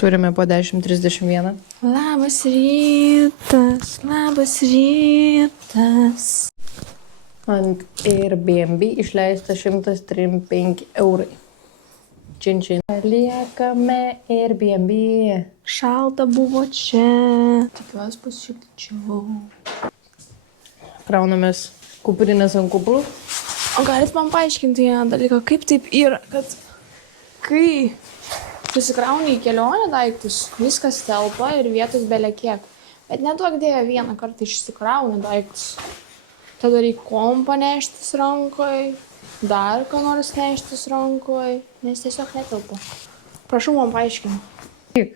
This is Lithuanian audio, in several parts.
Turime po 10:31. Labas rytas, labas rytas. Ant Airbnb išleista 135 eurai. Činčin. Liekame Airbnb. Šalta buvo čia. Tikiuosi bus šilčiau. Kraunamės kuprinės ant kuplų. O galit man paaiškinti vieną dalyką, kaip taip yra, kad kai susikrauni į kelionę daiktus, viskas telpa ir vietos belekiek. Bet neduok Dieve vieną kartą išsikrauni daiktus. Tada reikia kompą neštis rankoj, dar ką nors neštis rankoj, nes tiesiog netelpa. Prašau man paaiškinti.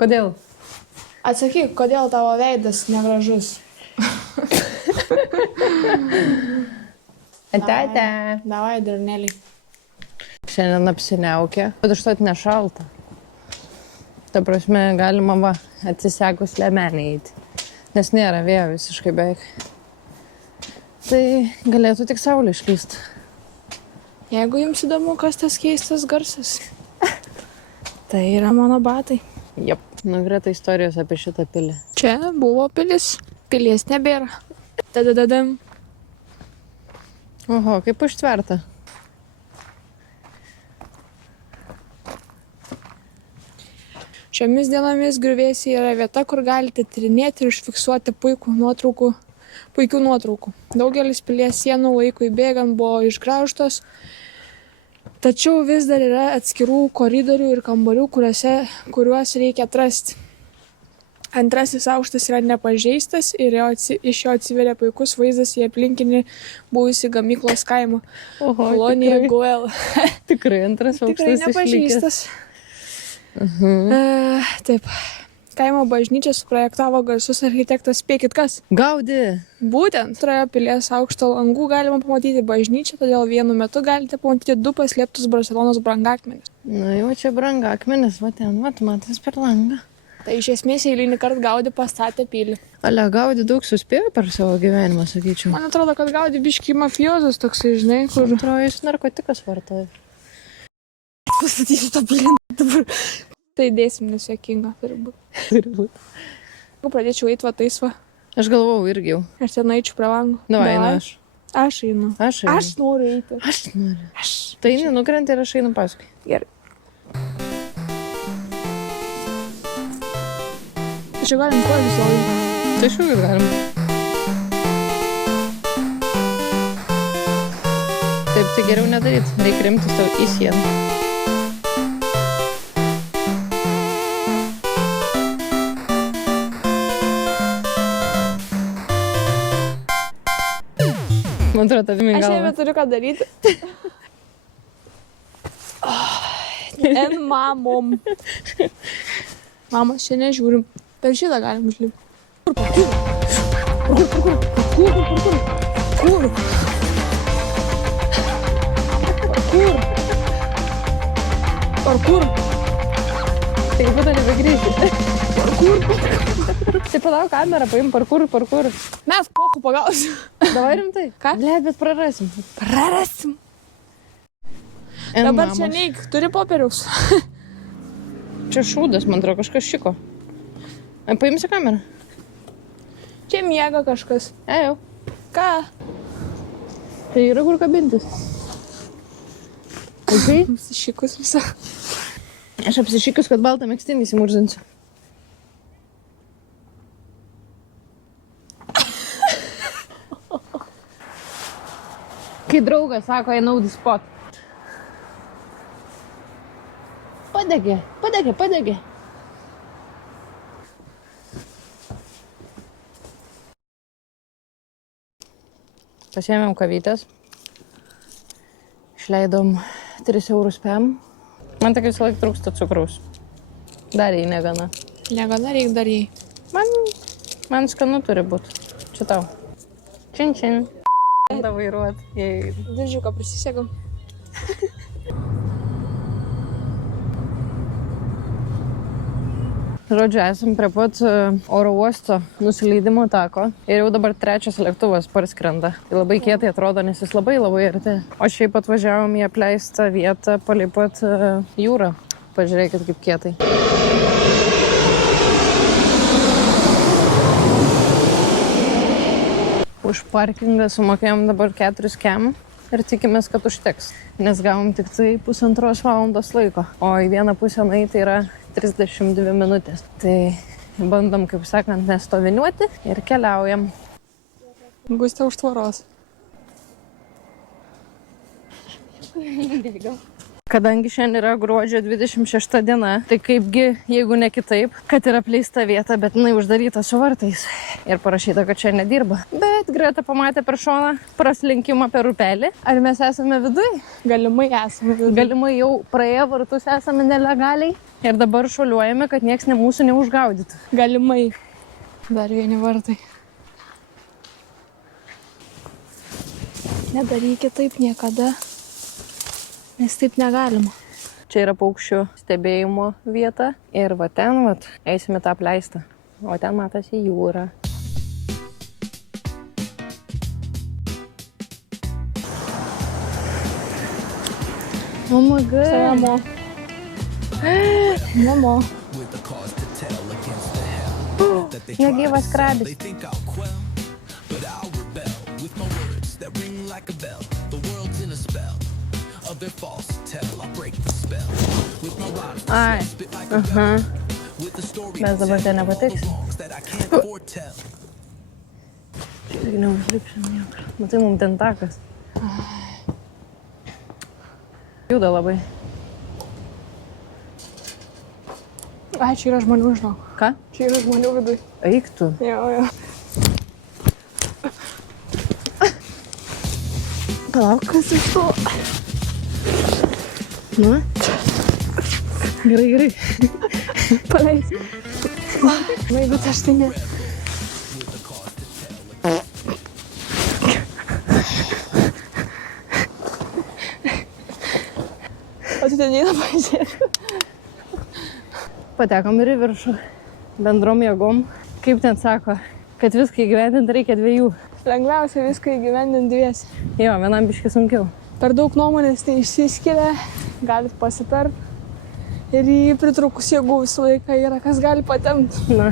Kodėl? Atsakyk, kodėl tavo veidas negražus. Ate. Davai, durneliai. Šiandien apsiniaukė, bet užtat nešalta. Ta prasme, galima va, atsisekus lemenį eiti, nes nėra vėjo visiškai beveik. Tai galėtų tik saulė išlyst. Jeigu jums įdomu, kas tas keistas garsas, tai yra mano batai. Jep. Nu, greta istorijos apie šitą pilį. Čia buvo pilis, pilies nebėra. Tadadadam. Oho, kaip užtverta. Šiomis dienomis griuvėsiai yra vieta, kur galite tyrinėti ir užfiksuoti puikių nuotraukų. Daugelis pilies sienų laikui bėgant buvo išgraužtos, tačiau vis dar yra atskirų koridorių ir kambarių, kuriuos reikia atrasti. Antrasis aukštas yra nepažeistas ir iš jo atsiveria puikus vaizdas į aplinkinį buvusį gamyklos kaimą. Oho, Kolonija Guel. Tikrai antras aukštas Tikrai nepažeistas. Taip. Kaimo bažnyčią suprojektavo garsus architektas, spėkit kas? Gaudi. Būtent, antrojo pilies aukšto langų galima pamatyti bažnyčią, todėl vienu metu galite pamatyti 2 paslėptus Barcelonos brangakmenis. Nu jau čia brangakmenis, va ten, matas per langą. Tai iš esmės eilinį kartą Gaudi pastatė pilį. Ale, Gaudi daug suspėjo per savo gyvenimą, sakyčiau. Man atrodo, kad Gaudi biškį mafijozas toksai, žinai, kur... Atrodo, jis narkotikas vartoja. Pastatysiu tą pilį dabar. Tai dėsim, nes jokinga turi būti. Jeigu pradėčiau eiti va tais va. Aš galvojau irgi jau. Aš ten eičiau prie langų. Davai, einu aš. Aš einu. Aš noriu eiti. Aš noriu. Tai eini, nukrenti ir aš einu paskui. Gerai. Tai čia galim kojas laukti. Tai šiuo galim. Taip, tai geriau nedaryt. Reikia rimtis tau į sieną. Man atrodo, tavimi galva. Aš nebeturiu ką daryti. En mamom. Mamas čia nežiūrim. Per šitą galim užlipti. Parkur. Tai būtų nebegrįžti. Tai palauk kamerą, paim parkur. Mes pochu pagausim. Davai rimtai. Ką? Ble, bet prarasim. Dabar čia neik, turi popieriaus. Čia šūdas, man atrodo, kažkas šiko. Paimsi kamerą. Čia miega kažkas. Ejau. Ką? Tai yra kur kabintis. Okay? Apsišikus visą. Aš apsišikus, kad baltą megztinį įsimurzinsiu. Kai draugas sako, I know the spot. Padegė. Pasiėmėm kavytės. Išleidom 3 eurus PM. Man tik visą laiką trūksta cukraus. Dar jį negana. Negana reik dar jį. Man skanu turi būti. Čia tau. Čin. Da vairuot. Diržiuką prisisegam. Žodžiu, esam prie pat oro uosto nusileidimo tako ir jau dabar 3 lėktuvas parskrenda. Tai labai kietai atrodo, nes jis labai arti. O šiaip atvažiavom į apleistą vietą palei pat jūrą. Pažiūrėkit, kaip kietai. Už parkingą sumokėjom dabar 4 kem ir tikimės, kad užteks. Nes gavom tik tai 1,5 valandos laiko. O į vieną pusę nueiti yra 32 minutės. Tai bandom, kaip sakant, nestoviniuoti ir keliaujam. Gustė už tvoros. Kadangi šiandien yra gruodžio 26 diena, tai kaipgi, jeigu ne kitaip, kad yra apleista vieta, bet jinai uždaryta su vartais. Ir parašyta, kad čia nedirba. Bet Greta pamatė per šoną praslinkimą per upelį. Ar mes esame viduj? Galimai esame viduj. Galimai jau praėję vartus esame nelegaliai. Ir dabar šuoliuojame, kad nieks mūsų neužgaudytų. Galimai. Dar vieni vartai. Nedarykit taip niekada. Nes taip negalima. Čia yra paukščių stebėjimo vieta. Ir va ten, eisime tą apleistą. O ten matosi jūra. Oh my god. Mamo. Mamo. Negyvas krabis. Ai. Aha. Mes dabar ten nepatiks. Taigi neužlipsim niekur. Matai, mums ten takas. Juda labai. Ai, čia yra žmonių, žinok. Ką? Čia yra žmonių viduj. Eik tu. Jo. Palauk, kas iš to? Nu? Gerai. Paleis. Bet aš tai ne. O tu ten neina pažiūrėti. Patekom ir į viršų. Bendrom jėgom. Kaip ten sako, kad viską įgyvendinti reikia 2. Lengviausia viską įgyvendinti 2. Jo, vienam biškį sunkiau. Per daug nuomonės neišsiskiria, galit pasitart. Ir į pritrūkus jėgų visą laiką yra, kas gali patemti. Na,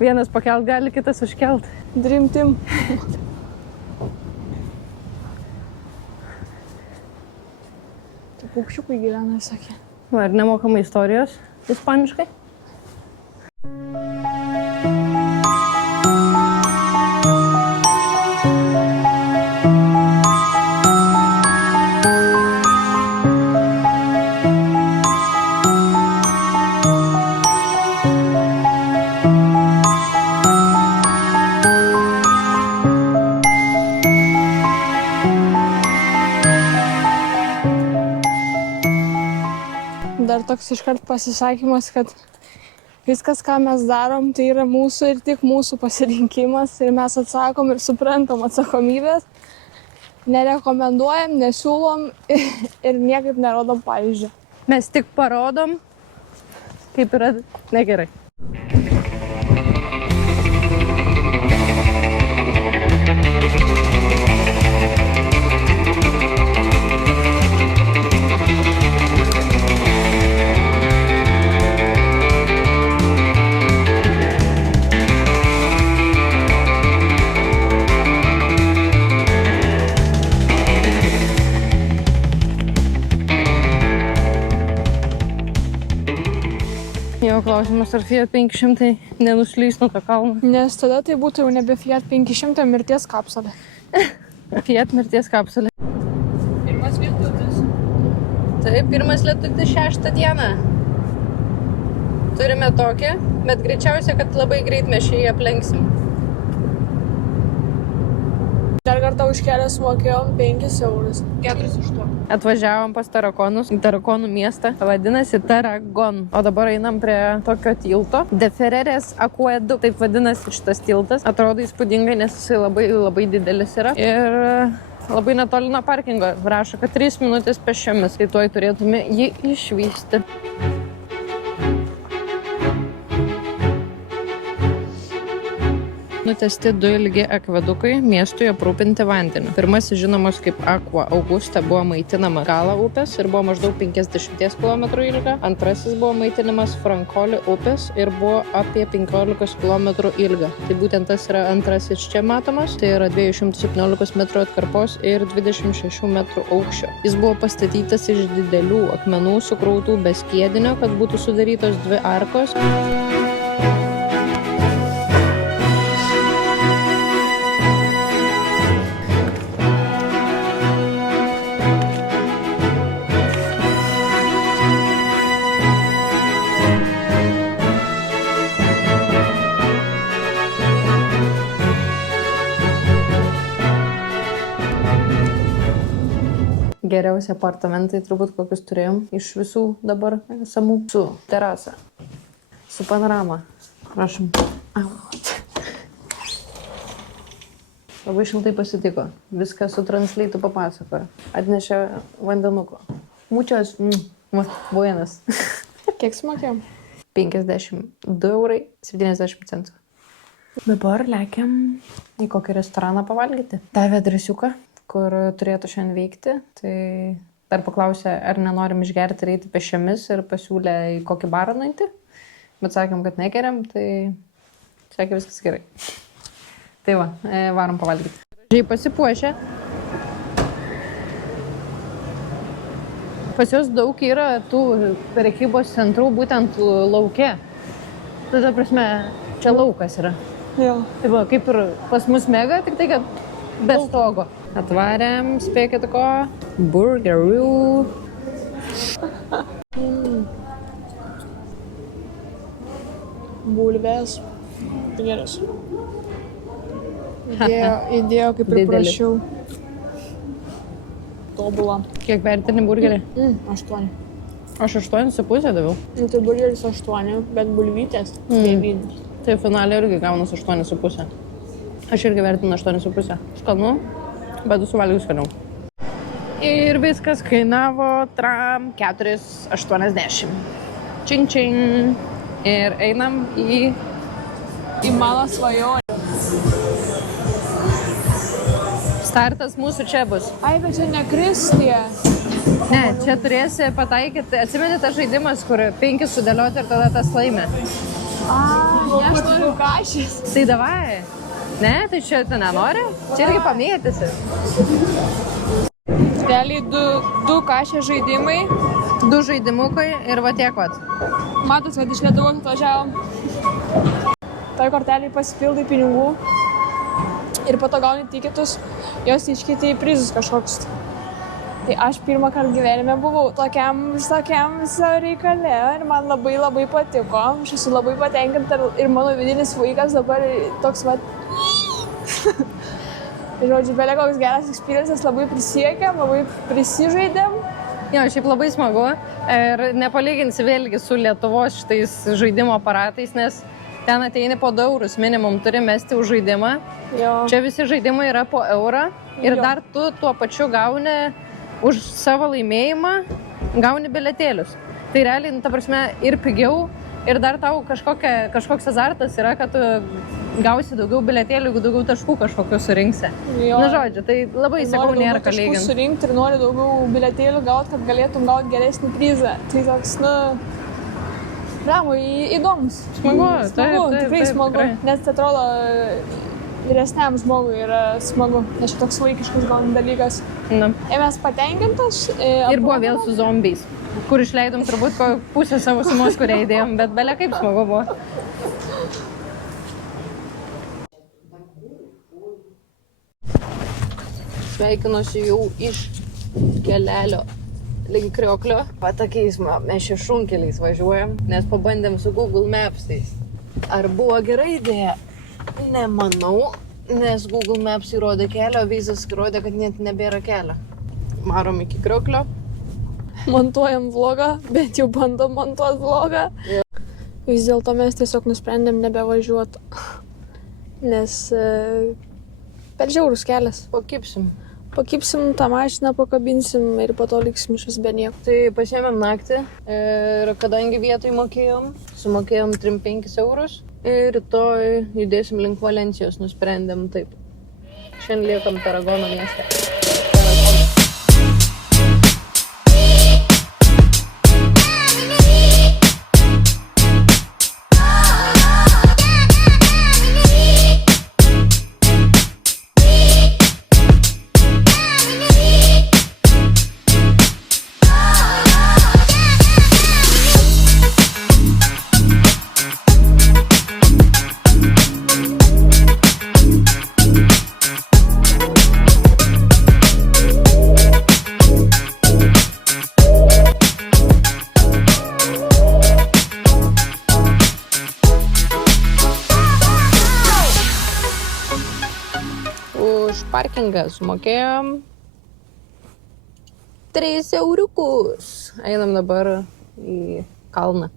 vienas pakelt gali, kitas užkelt. Dream team. Tai paukščiukai gyvena, sakė. Va, ir nemokama istorijos ispaniškai. Dar toks iškart pasisakymas, kad viskas, ką mes darom, tai yra mūsų ir tik mūsų pasirinkimas ir mes atsakom ir suprantam atsakomybės, nerekomenduojam, nesiūlom ir niekaip nerodom pavyzdžio. Mes tik parodom, kaip yra negerai. Jo klausimas, ar Fiat 500 nenuslys nuo to kalno. Nes tada tai būtų jau nebe Fiat 500 mirties kapsulė. Fiat mirties kapsulė. Pirmas lietutis. Taip, pirmas lietutis 6 dieną. Turime tokią, bet greičiausia, kad labai greit mes šį aplenksim. Dar kartą už kelią sumokėjom 5 eurus. 4 už to. Atvažiavom pas Tarakonus, į Tarakonų miestą, vadinasi Taragon. O dabar einam prie tokio tilto. De Ferreres Aqueduct, taip vadinasi šitas tiltas. Atrodo įspūdingai, nes jisai labai didelis yra. Ir labai netoli nuo parkingo. Rašo, kad 3 minutės pėsčiomis, tai tuoj turėtume jį išvysti. nutiesti 2 ilgi akvedukai miestui aprūpinti vandeniu. Pirmasis žinomas kaip Aqua Augusta buvo maitinama Gala upės ir buvo maždaug 50 km ilgio. Antrasis buvo maitinimas Frankoli upės ir buvo apie 15 km ilgio. Tai būtent tas yra antrasis čia matomas. Tai yra 217 metrų atkarpos ir 26 metrų aukščio. Jis buvo pastatytas iš didelių akmenų sukrautų be skiedinio, kad būtų sudarytos 2 arkos. Geriausi apartamentai turbūt kokius turėjom iš visų dabar esamų. Su terasa, su panorama. Prašom. Labai šiltai pasitiko. Viską su transleitu papasakojo. Atnešė vandenuko. Mučios, buenas. Kiek sumokėjom? 52 eurai 70 centų. Dabar lekiam į kokį restoraną pavalgyti. Davė adresiuką, kur turėtų šiandien veikti, tai dar paklausė, ar nenorim išgerti ir eiti pešiomis ir pasiūlė į kokį barą nueiti, bet sakėm, kad negeriam, tai sakė viskas gerai. Tai va, varom pavalgyti. Žiai pasipuošę. Pas jos daug yra tų prekybos centrų būtent lauke. Tai ta prasme, čia laukas yra. Jo. Tai va, kaip ir pas mus mega, tik tai, kad be stogo. Atvarėm, spėkite ko, burgerių. Bulvės. Geras. Įdėjo kaip ir Didelis. prašiau. Tobula. Kiek vertini burgerį? 8. Aš 8,5 daviau. Nu, tai burgeris 8, bet bulvytės 9. Tai finaliai irgi gaunas 8,5. Aš irgi vertinu 8,5. Skanu, bet suvalgiau skaniau. Ir viskas kainavo tram 4,80. Čing čing. Ir einam į mano svajonę. startas mūsų čia bus. Ai, bet čia nekristie. Ne, čia turėsi pataikyti. Atsimeni tas žaidimas, kur 5 sudėlioti ir tada tas laimė. Aš noriu kašės. Tai davai. Ne, tai čia tu nenori? Čia irgi pamėtysi. Realiai du kašės žaidimai. 2 žaidimukai ir va tiek vat. Matos, kad iš Lietuvos atvažiavom. Toj kortelėj pasipildai pinigų ir po to gauni tiketus, jos iškeitė į prizus kažkoks. Tai aš pirmą kartą gyvenime buvau tokiam viso reikale ir man labai patiko. Aš esu labai patenkinta ir mano vidinis vaikas dabar toks va. Žodžiu, belia koks geras experiences, labai prisiekėm, labai prisižaidėm. Jo, šiaip labai smagu ir nepalyginsi vėlgi su Lietuvos šitais žaidimo aparatais, nes ten ateini po 2 eurus minimum turi mesti už žaidimą. Jo. Čia visi žaidimai yra po eurą ir Jo. dar tu tuo pačiu gauni už savo laimėjimą, gauni biletėlius. Tai realiai, ta prasme, ir pigiau, ir dar tau kažkoks azartas yra, kad tu gausi daugiau biletėlių, jeigu daugiau taškų kažkokius surinksi. Jo. Na žodžiu, tai labai sakau, nėra ką lyginti. Surinkti ir nori daugiau biletėlių gauti, kad galėtum gauti geresnį prizą. Tai toks, įdomus. Smagu, Tikrai smagu. tikrai. Nes atrodo, vyresniam žmogui yra smagu, nes čia toks vaikiškas gal dalykas. Na. Ir mes patenkintos. Ir buvo vėl su zombiais, kur išleidom turbūt pusę savo sumos, kurią įdėjom, bet belia kaip smagu buvo. Sveikinuosi jau iš kelelio link Krioklio. Patakiais, mes čia šunkeliais važiuojam, nes pabandėm su Google Maps'ais. Ar buvo gera idėja? Nemanau, nes Google Maps įrodė kelio, Vizas įrodė, kad net nebėra kelio. Marom iki Krioklio. Montuojam vlogą, bet jau bandom montuoti vlogą. Jo. Vis dėlto mes tiesiog nusprendėm nebevažiuoti, nes per žiaurus kelias. Pakipsim. Pakipsim tą mašiną, pakabinsim ir po to liksim iš vis be nieko. Tai pasiėmėm naktį ir kadangi vietoj mokėjom, sumokėjom 3-5 eurus ir rytoj judėsim link Valencijos, nusprendėm taip. Šiandien liekam Taragono mieste. Už parkingą sumokėjom 3 euriukus. Einam dabar į kalną.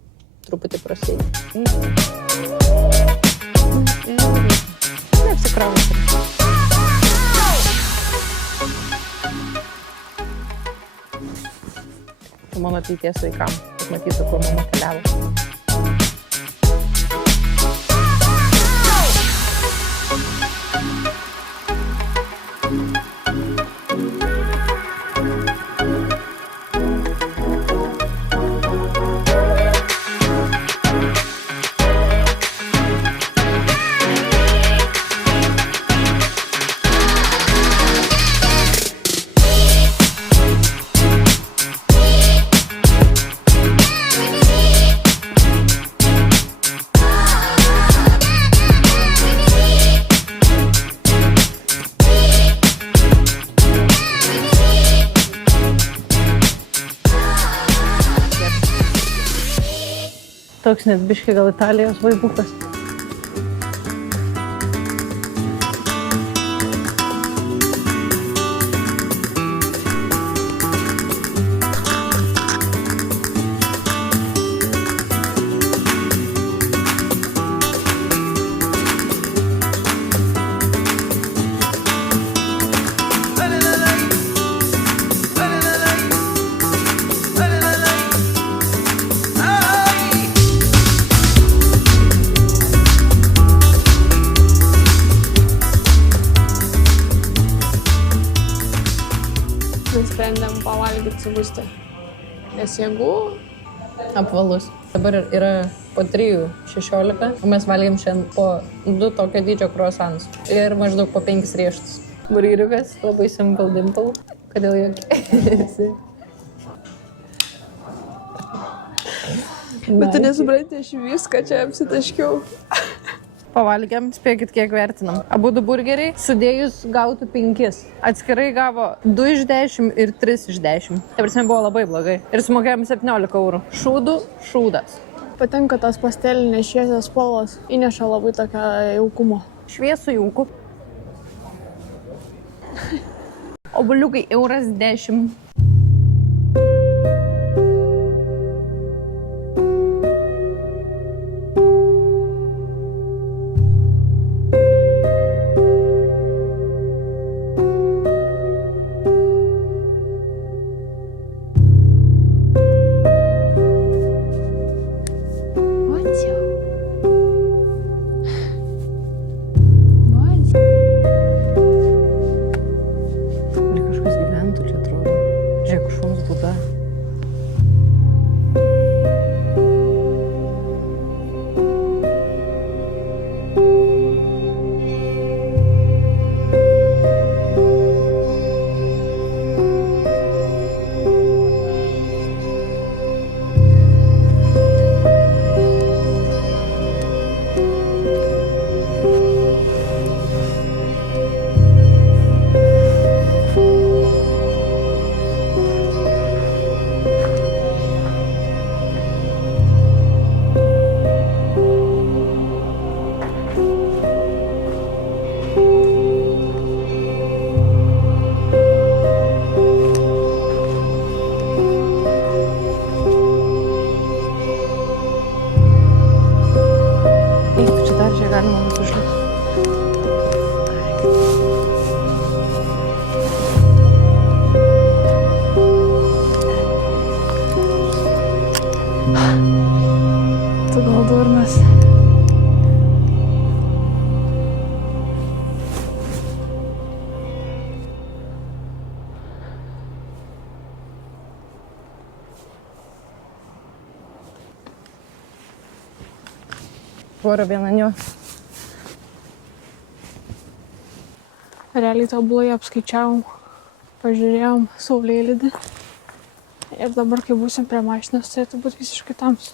Truputį prasėti. Neapsikrausim. Tai mano ateities vaikam, kad matytų, kur mama keliavo. Toks net biškai gal Italijos vaibukas. Nusprendėm pavalgyti su Guste. Nes jeigu... Apvalus. Dabar yra po 3:16, o mes valgėm šiandien po 2 tokio dydžio croissants ir maždaug po 5 riešutus. Burgeriukas, labai simple dimple. Kodėl juokiesi? Bet tu nesupranti, aš viską čia apsitaškiau. Pavalgėm, spėkit, kiek vertinam. Abu du burgeriai sudėjus gautų 5. Atskirai gavo 2 iš 10 ir 3 iš 10. Tai prasme buvo labai blogai. Ir sumokėjom 17 eurų. Šūdų šūdas. Patinka tas pastelinės šviesios spalvos. Įneša labai tokio jaukumo. Šviesų jaukų. Obuoliukai 1,10 €. Kažkas gyventų čia, atrodo. Tu gal durnas. Porą vienanio. Realiai tobulai apskaičiavom, pažiūrėjom saulėlydį. Ir dabar, kai būsim prie mašinos, tai būtų visiškai tamsu.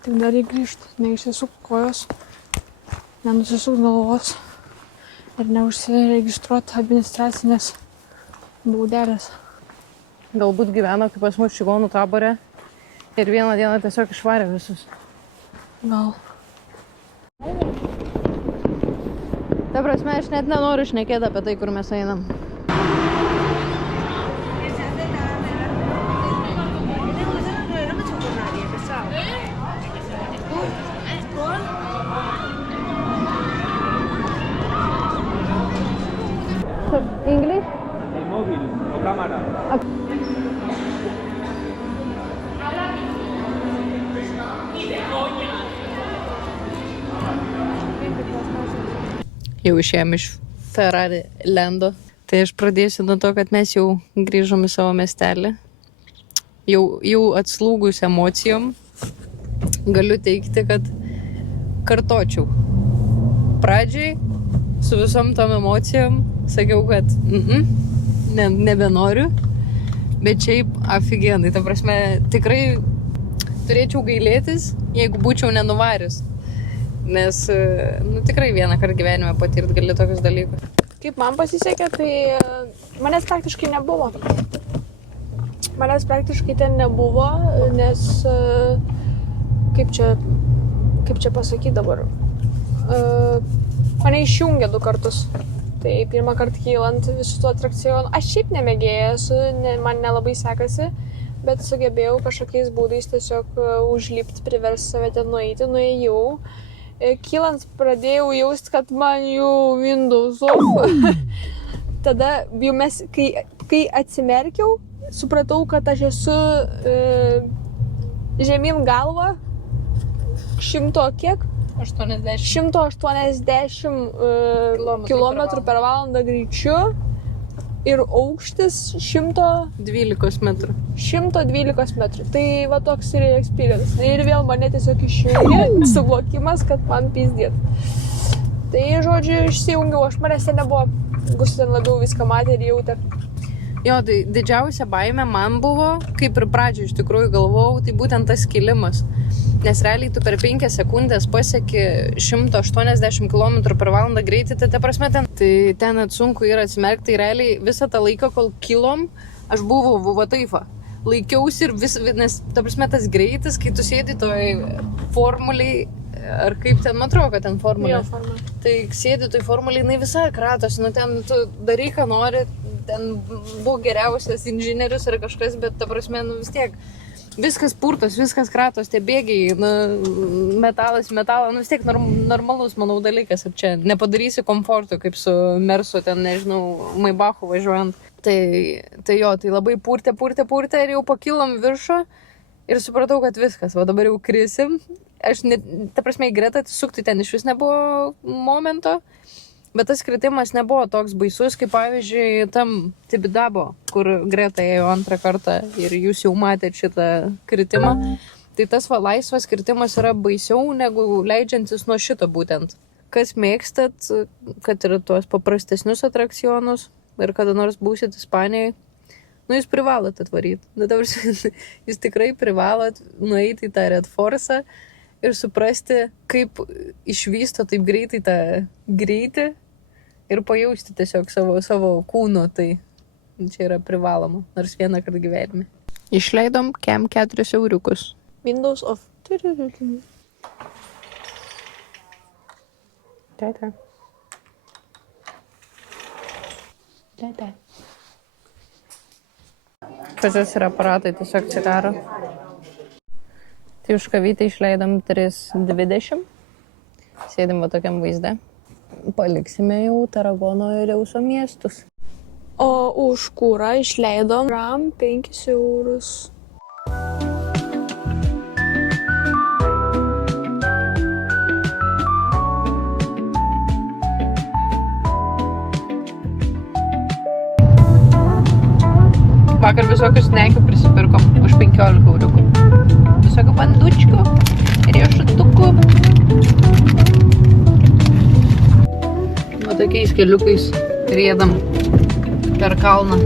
Tik dar grįžti, neišsisuk kojos, nenusisuk galvos ir neužsiregistruoti administracinės baudelės. Galbūt gyveno kaip pas mus čigonų tabore ir vieną dieną tiesiog išvarė visus. Gal. Ta prasme, aš net nenoriu šnekėti apie tai, kur mes einam. English? El móvil o cámara. Jau išėjom iš Ferrari lendo. Tai aš pradėsiu nuo to, kad mes jau grįžom į savo miestelį. Jau atslūgus emocijom galiu teikti, kad kartočiau. Pradžiai su visom tom emocijom sakiau, kad nebenoriu, bet šiaip aфиgenai. Ta prasme, tikrai turėčiau gailėtis, jeigu būčiau nenuvarius. Nes, tikrai vieną kartą gyvenime patirt gali tokius dalykus. Kaip man pasisekė, tai manęs praktiškai nebuvo. Manęs praktiškai ten nebuvo, nes kaip čia pasakyti dabar. Mane išjungė 2 kartus. Tai pirmą kartą kylant visų tų atrakcionų. Aš šiaip nemėgėjęs, man nelabai sekasi, bet sugebėjau kažkokiais būdais tiesiog užlipti, priversti save ten nueiti, nuėjau. Kylant pradėjau jausti, kad man jau Windows off. Tada jau kai atsimerkiau, supratau, kad aš esu žemyn galva 100 kiek? 180 km per valandą greičiu ir aukštis 12 metrų. 112 metrų. Tai va toks ir experience. Ir vėl mane tiesiog išjungė suvokimas, kad man pizdėt. Tai, žodžiu, išsijungiau, aš manęs ten nebuvo. Gusti ten labiau viską matė ir jautė. Jo, tai didžiausia baimė man buvo, kaip ir pradžioje iš tikrųjų galvojau, tai būtent tas kilimas. Nes realiai tu per 5 sekundės pasieki 180 km per valandą greitį, tai ta prasme ten net sunku yra atsimerkti. Tai realiai visą tą laiką, kol kilom, aš buvau va taifa. Laikiausi ir nes ta prasme tas greitis, kai tu sėdi toj formuliai, ar kaip ten, man atrodo, kad ten formulė. Jo, formulė. Tai sėdi toj formuliai, jinai visai kratosi, ten tu darai, ką nori, ten buvo geriausias inžinierius ar kažkas, bet ta prasme, vis tiek viskas purtos, viskas kratos, tie bėgiai, metalas, vis tiek normalus, manau, dalykas. Ir čia nepadarysi komforto, kaip su Mersu, ten, nežinau, Maibachu važiuojant. Tai jo, tai labai purtė ir jau pakilom viršų ir supratau, kad viskas, va dabar jau krisim. Aš, ta prasme, į Gretą atsisukti ten iš vis nebuvo momento. Bet tas kritimas nebuvo toks baisus, kaip pavyzdžiui tam Tibidabo, kur Greta ėjo 2 kartą ir jūs jau matėte šitą kritimą. Tai tas laisvas kritimas yra baisiau negu leidžiantis nuo šito būtent. Kas mėgstat, kad ir tuos paprastesnius atrakcionus ir kada nors būsit Ispanijoje, jūs privalot atvaryti. Jūs tikrai privalot nueiti į tą Red Force'ą ir suprasti, kaip išvysto taip greitai tą greitį ir pajausti tiesiog savo kūnu. Tai čia yra privaloma, nors vieną kartą gyvenime. Išleidom kem 4 euriukus. Windows off. Tai. Pačios yra aparatai tiesiog cigaro. Tai už kavytę išleidom 3,20. Sėdim va tokiam vaizde. Paliksime jau Taragono ir Reuso miestus. O už kūrą išleidom 5 eurus. Vakar visokius snekių prisipirkom už 15 eurų. Visokių bandučkų, riešutukų. Va tokiais keliukais riedam per kalną.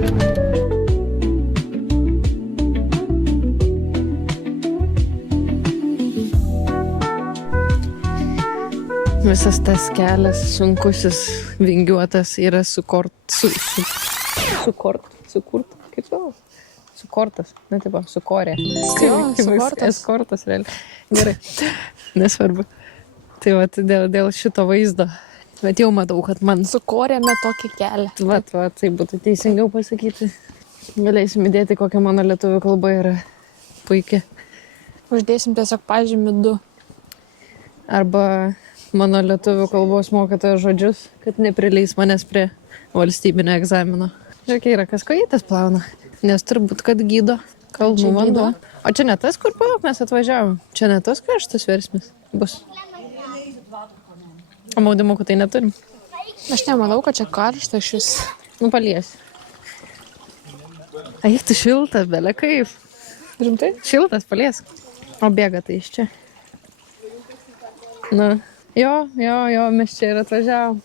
Visas tas kelias, sunkusis, vingiuotas, yra sukortas, ne taip, sukorė. sukortas. Eskortas, realiai. Gerai, nesvarbu. Tai va, dėl šito vaizdo. Bet jau matau, kad man Sukorėme tokį kelią. Va, tai būtų teisingiau pasakyti. Galėsim įdėti, kokia mano lietuvių kalba yra puikia. Uždėsim tiesiog pažymį 2. Arba mano lietuvių kalbos mokytojo žodžius, kad neprileis manęs prie valstybinio egzamino. Žiūrėk, yra kas kojytes plauna, nes turbūt, kad gydo kalnų vanduo. O čia ne tas, kur palauk mes atvažiavom? Čia ne tas karštas versmis bus? O maudimukų tai neturim? Aš nemanau, kad čia karšta šis. Nu, palies. Eik, tu šiltas, belė kaip. Rimtai? Šiltas, palies. O bėga tai iš čia. Na, jo, mes čia ir atvažiavom.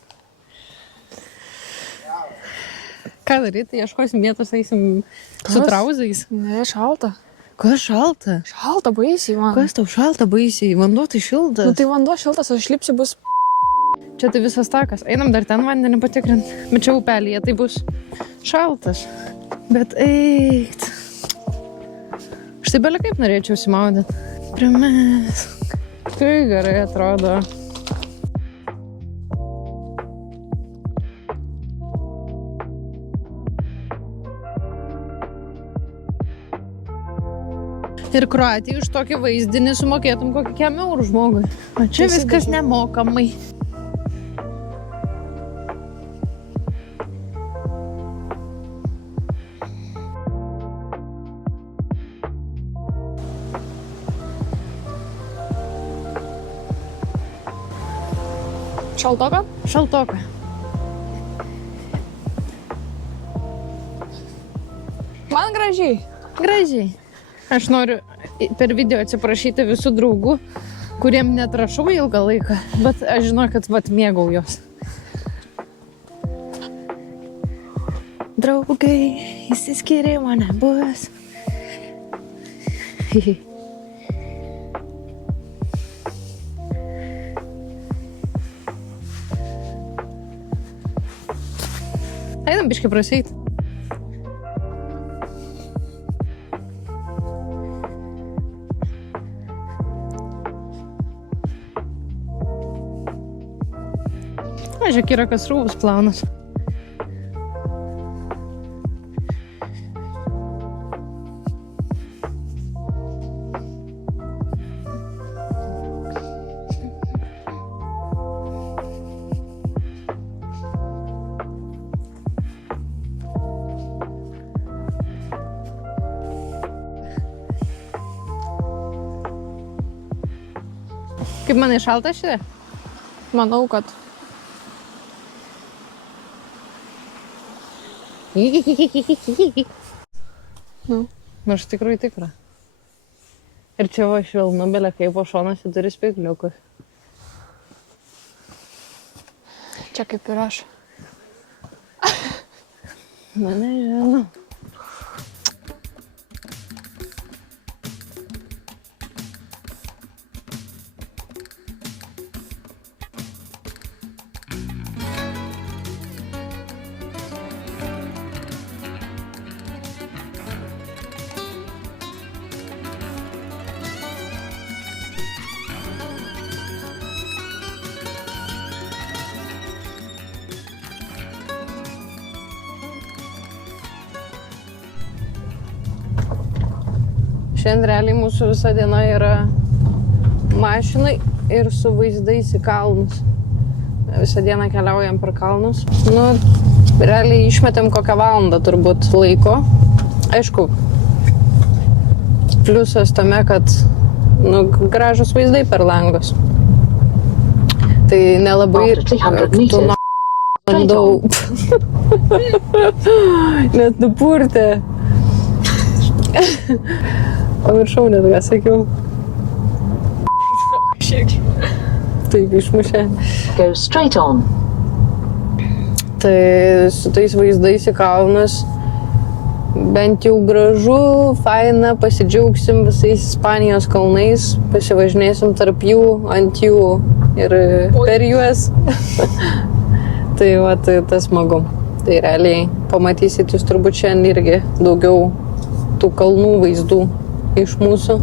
Ką daryti, ieškosim vietos, eisim su trauzais. Ne, šalta. Kas šalta? Šalta baisiai man. Kas tau šalta baisiai? Vanduo tai šiltas. Nu tai vanduo šiltas, aš lipsiu bus. Čia tai visas takas. Einam dar ten vandenį patikrint. Bet čia upelėje tai bus šaltas. Bet eit. Štai belia kaip norėčiau užsimaudyti. Primesk. Tai gerai atrodo. Ir Kroatijai už tokį vaizdinį sumokėtum kokį 100 eurų žmogui. O čia viskas nemokamai. Šaltoka? Šaltoka. Man gražiai. Gražiai. Aš noriu per video atsiprašyti visų draugų, kuriem netrašau ilgą laiką, bet aš žinau, kad mėgau jos. Draugai, išsiskyrimo nebus. Einam biškai praseit. Žiūrėk, yra kas rūbus plaunas. Kaip manai, šalta šitą? Manau, kad Nors tikrųjų tikra. Ir čia va švelnu, belia kaip po šonuose turi spygliukus. čia kaip ir aš. Na, nežinau. Šiandien realiai mūsų visa diena yra mašinai ir su vaizdais į kalnus. Visą dieną keliaujam per kalnus. Nu, realiai išmetėm kokią valandą turbūt laiko. Aišku, pliusas tame, kad gražus vaizdai per langus. Tai nelabai ir tu bandau. Net nupurtė. Pamiršau net, ką sakiau. Šiek. Taip, išmušė. Go straight on. Tai su tais vaizdais į kalnus bent jau gražu, faina, pasidžiaugsim visais Ispanijos kalnais, pasivažinėsim tarp jų, ant jų ir per juos. Tai va, tai tas smagu. Tai realiai pamatysit jūs turbūt šiandien irgi daugiau tų kalnų vaizdų iš mūsų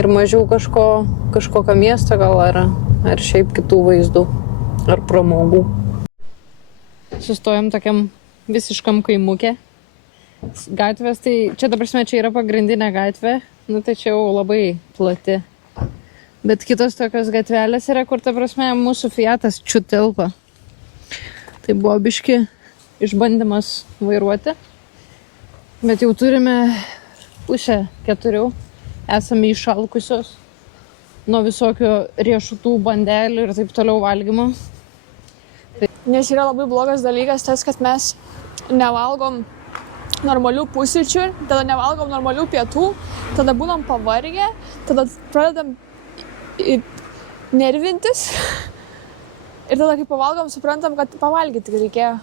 ir mažiau kažkokio miesto gal ar šiaip kitų vaizdų ar pramogų. Sustojom tokiam visiškam kaimukė. Gatvės, tai čia dabar čia yra pagrindinė gatvė, nu tai čia jau labai plati. Bet kitos tokios gatvelės yra, kur ta prasme mūsų Fiatas čiutelpa. Tai buvo biški išbandymas vairuoti. Bet jau turime 3:30. Esame išalkusios nuo visokių riešutų bandelių ir taip toliau valgymo. Nes yra labai blogas dalykas tas, kad mes nevalgom normalių pusryčių, tada nevalgom normalių pietų, tada būnam pavargę, tada pradedam nervintis ir tada, kai pavalgom, suprantam, kad pavalgyti reikėjo.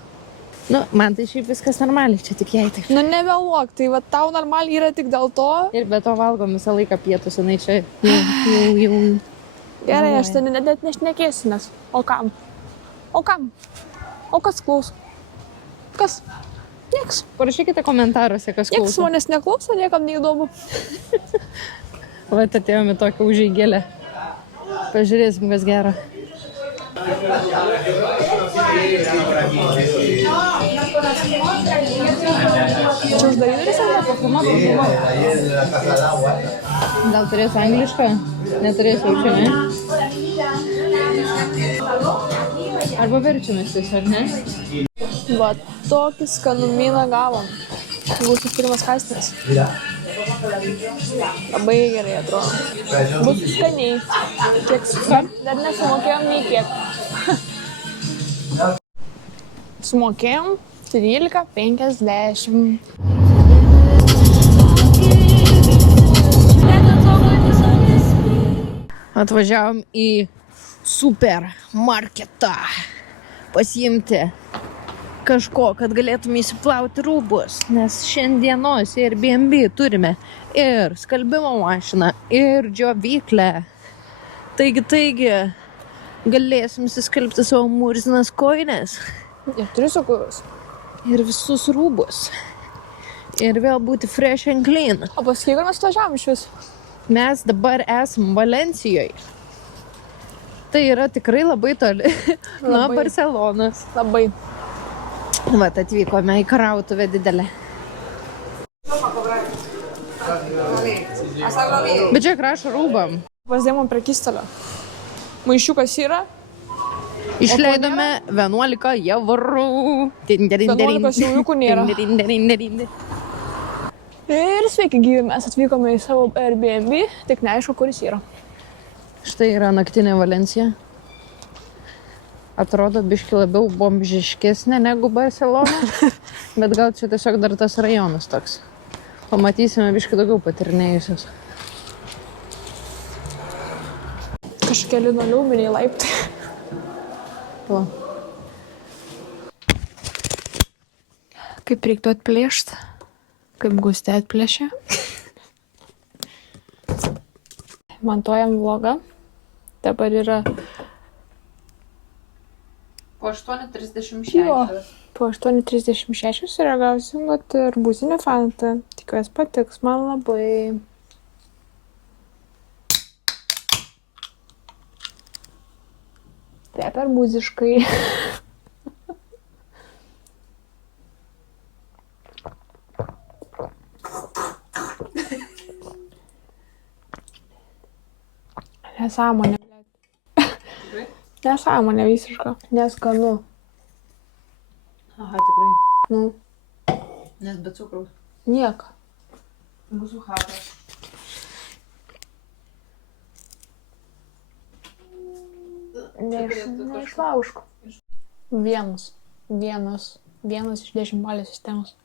Nu, man tai šiaip viskas normaliai, čia tik jai taip. Nu, nemeluok, tai va tau normaliai yra tik dėl to. Ir be to valgom visą laiką pietus, jinai čia jau. Gerai, aš ten net nešnekėsiu, nes o kam? O kam? O kas klaus? Kas? Nieks. Parašykite komentaruose, kas Nieks klauso. manęs neklauso, niekam neįdomu. Va, atėjome tokią užeigėlę. Pažiūrėsim, kas gero. Čia uždarydaris ar ne? Gal turėsiu anglišką? Neturėsiu čia, ne? Arba verčiamės tiesiog, ne? Va, tokį skanumyną gavom. Mūsų pirmas kastinis. Labai gerai atrodo. Bus skaniai. Kiek dar nesumokėjom nei kiek. Sumokėjom 13,50. Atvažiavom į supermarketą pasiimti kažko, kad galėtume įsiplauti rūbus, nes šiandienos Airbnb turime ir skalbimo mašiną, ir džiovyklę. Taigi, galėsim įsiskalbti savo murzinas kojines. Ir turiu sukurus. Ir visus rūbus. Ir vėl būti fresh and clean. O paskui, kur mes važiavom iš vis? Mes dabar esam Valencijoje. Tai yra tikrai labai toli nuo Barcelonos. Labai. Vat atvykome į krautuvę didelę. Bet čia rašo rūbam. Pasdėjom prekystalio. Maišiukas yra. Išleidome 11 eurų. 11 euriukų nėra. Ir sveiki gyvi, mes atvykome į savo Airbnb, tik neaišku, kuris yra. Štai yra naktinė Valencija. Atrodo biški labiau bomžiškesnė negu Barcelona, bet gal čia tiesiog dar tas rajonas toks. Pamatysime biški daugiau patirnėjusios. Kažkokie linoliuminiai laiptai. Va. Kaip reiktų atplėšti? Kaip Gustė atplėšė? Montuojam vlogą. Dabar yra Po 8:36. jo, po 8:36 ir gausim arbūzinį fantą. Tikiuosi patiks man labai. Taip arbūziškai. Nesąmonė. Nesąmonė visiška. Neskanu. Aha, tikrai. Nu, Nes be cukraus. nieko. Mūsų chatas. Neišlaužk. Vienas iš 10 balės sistemos.